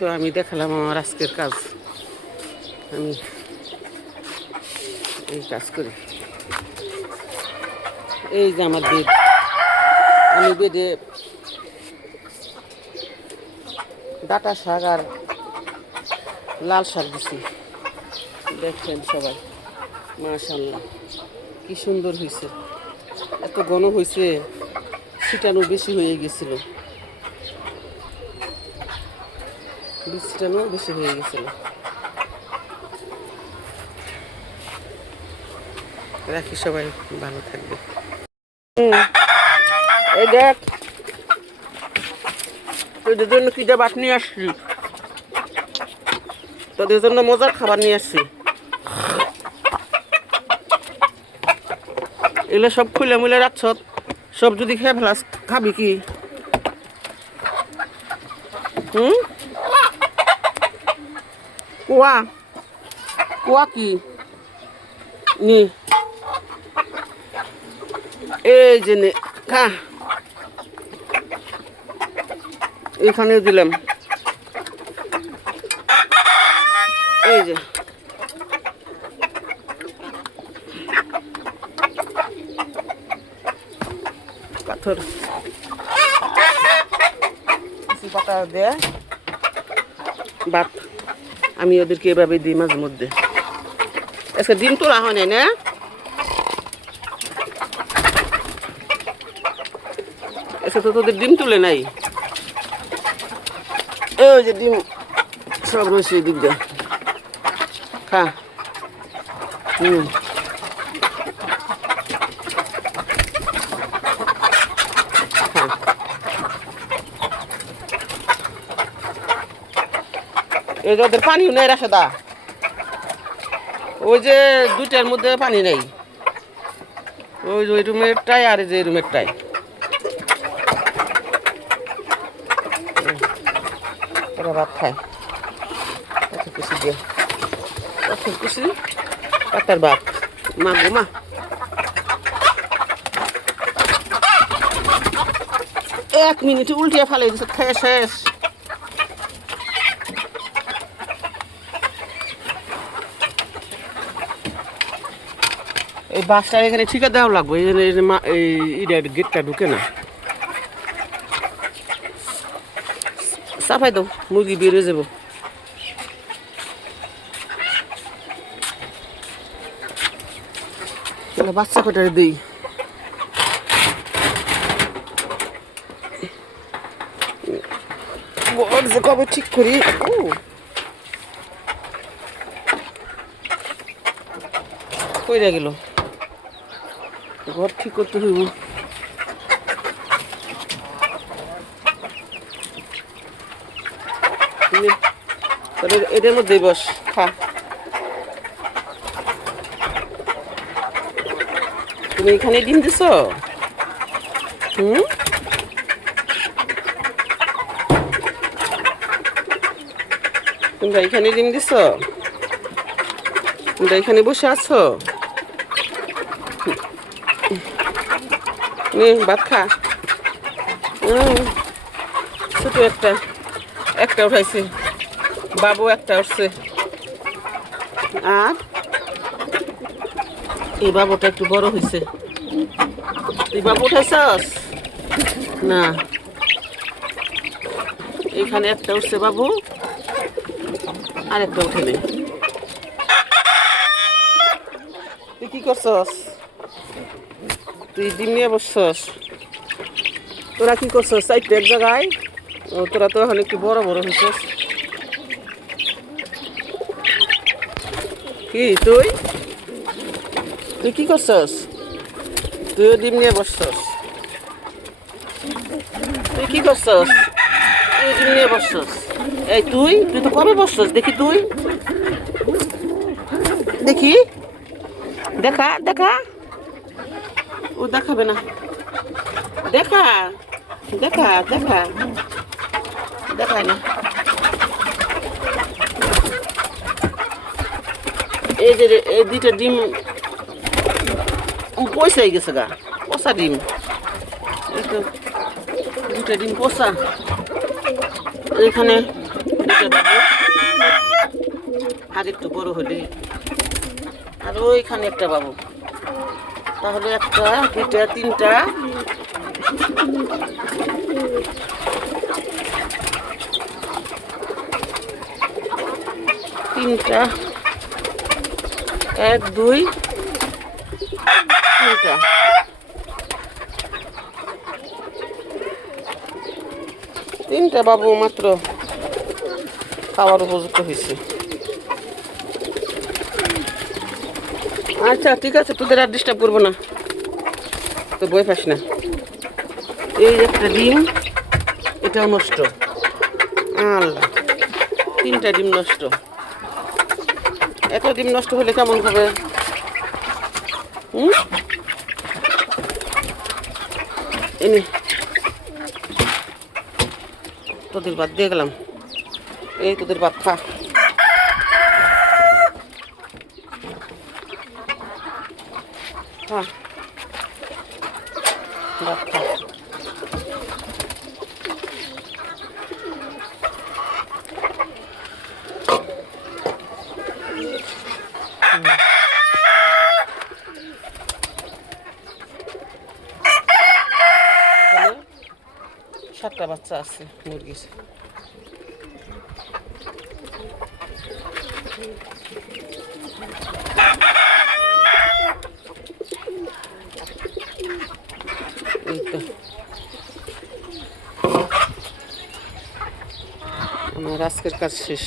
তো আমি দেখালাম আমার আজকের কাজ। আমি এই কাজ করি। এই যে আমার বেড, আমি বেডে ডাঁটা শাক আর লাল শাক দিছি। দেখেন সবাই, মাশাআল্লাহ কি সুন্দর হয়েছে। এত ঘন হয়েছে, ছিটানো বেশি হয়ে গেছিল, ছিটানো বেশি হয়ে গেছিল। রাখি, সবাই ভালো থাকবে। এই দেখ, তোদের জন্য কি ভাত নিয়ে আসছি, তোদের জন্য মজার খাবার নিয়ে আসছি। এগুলো সব খুলে মুলে রাখছ, সব যদি খেয়ে ফেলাস খাবি কি? কুয়া কুয়া কি নি, এই যে নে খা, এখানে দিলাম। এই যে পাথর পাতা দেয় ভাত, আমি ওদেরকে এভাবে দিই মাঝে মধ্যে। আজকে ডিম তোলা হয় নাই না? আজকে তো তোদের ডিম তুলে নাই। ওই যে ডিম সব রয়েছে দিক দিয়ে, খা। এই যে ওদের পানিও নেই রাশেদা, ওই যে দুইটার মধ্যে পানি নেই, ওই ওই রুমেরটাই আর যে রুমেরটাই। ওরা ভাত খায় কত খুশি দিয়ে, কত খুশি পাতার ভাত। মা গো মা, এক মিনিটে উল্টিয়ে ফেলে দিচ্ছে, খেয়ে শেষ। এই বাসটা এখানে ঠিক দেওয়া লাগবে, এই গেটটা ঢুকে না। সাফাই দাও, মুরগি বেরিয়ে যাবো। বাচ্চা কটারে দিই, কবে ঠিক করি। কইরা গেল, ঘর ঠিক করতে হইব। এদের মধ্যে বস, খা। তুমি এখানে ডিম দিছ? তোমরা এখানে ডিম দিছ? তোমরা এখানে বসে আছো? ভাত খা। ছোট একটা উঠাইছে, বাবু একটা উঠছে, আর এই বাবুটা একটু বড় হয়েছে। তুই বাবু উঠাইছস না? এখানে একটা উঠছে বাবু, আর একটা উঠে নেই। তুই কি করছস? তুই ডিম নিয়ে বসছস? তোরা কি করছস? চাইতে এক জায়গায়, তোরা তো এখন একটু বড় বড় হয়েছস। কি তুই তুই কি করছস? তুইও ডিম নিয়ে বসছস? তুই কি করছস? তুই ডিম নিয়ে বসছস? এই তুই তুই তো কবে বসছস? দেখি তুই, দেখি, দেখা দেখা। ও দেখাবে না, দেখা দেখা দেখা, দেখায় না। এই যে এই দুইটা ডিম পয়সা হয়ে গেছে গা, পচা ডিম। এই তো দুইটা ডিম পচা। এখানে দুইটা বাবু আর একটু বড় হলে, আর ওইখানে একটা বাবু, তাহলে একটা দুইটা তিনটা তিনটা, এক দুই তিনটা, তিনটা বাবু মাত্র খাওয়ার উপযুক্ত হয়েছে। আচ্ছা ঠিক আছে, তোদের আর ডিস্টার্ব করবো না, তো বই পাস না। এই একটা ডিম, এটাও নষ্ট, আল্লাহ, তিনটা ডিম নষ্ট। এত ডিম নষ্ট হলে কেমন হবে? এনে তোদের ভাত দিয়ে গেলাম, এই তোদের ভাত খা। হ্যাঁ ভাত খা। সাতটা বাচ্চা আছে মুরগির। এই তো আমার আজকের কাজ শেষ।